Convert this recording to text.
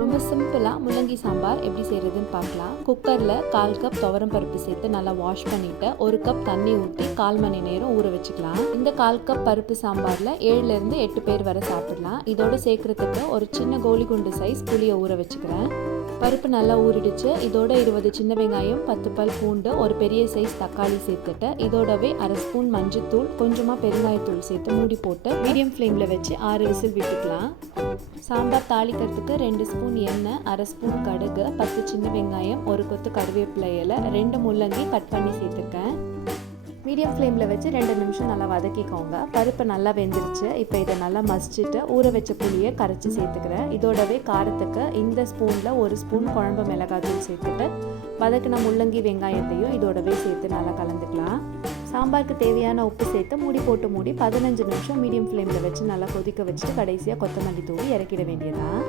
ரொம்ப சிம்பிளாக முள்ளங்கி சாம்பார் எப்படி செய்கிறதுன்னு பார்க்கலாம். குக்கரில் 1/4 கப் துவரம் பருப்பு சேர்த்து நல்லா வாஷ் பண்ணிவிட்டு 1 கப் தண்ணி ஊற்றி 1/4 மணி நேரம் ஊற வச்சுக்கலாம். இந்த 1/4 கப் பருப்பு சாம்பாரில் 7லேருந்து 8 பேர் வரை சாப்பிடலாம். இதோடு சேர்க்குறதுக்கு ஒரு சின்ன கோலி குண்டு சைஸ் புளியை ஊற வச்சுக்கிறேன். பருப்பு நல்லா ஊறிடுச்சு. இதோட 20 சின்ன வெங்காயம், 10 பல் பூண்டு, ஒரு பெரிய சைஸ் தக்காளி சேர்த்துட்டு இதோடவே 1/2 ஸ்பூன் மஞ்சத்தூள், கொஞ்சமாக பெருங்காயத்தூள் சேர்த்து மூடி போட்டு மீடியம் ஃப்ளேமில் வச்சு 6 விசில் விட்டுக்கலாம். சாம்பார் தாளிக்கிறதுக்கு 2 ஸ்பூன் எண்ணெய், 1/2 ஸ்பூன் கடுகு, 10 சின்ன வெங்காயம், 1 கொத்து கருவேப்பிலை இலை, 2 முள்ளங்கி கட் பண்ணி சேர்த்துருக்கேன். மீடியம் ஃப்ளேமில் வச்சு 2 நிமிஷம் நல்லா வதக்கிக்கோங்க. பருப்பு நல்லா வெந்துருச்சு. இப்போ இதை நல்லா மசிச்சுட்டு ஊற வச்ச புளியை கரைச்சி சேர்த்துக்கிறேன். இதோடவே காரத்துக்கு இந்த ஸ்பூனில் 1 ஸ்பூன் குழம்பு மிளகாத்தூள் சேர்த்துட்டு வதக்கின முள்ளங்கி வெங்காயத்தையும் இதோடவே சேர்த்து நல்லா கலந்துக்கலாம். சாம்பாருக்கு தேவையான உப்பு சேர்த்து மூடி 15 நிமிஷம் மீடியம் ஃப்ளேமில் வச்சு நல்லா கொதிக்க வச்சுட்டு கடைசியாக கொத்தமல்லி தூவி இறக்கிட வேண்டியதான்.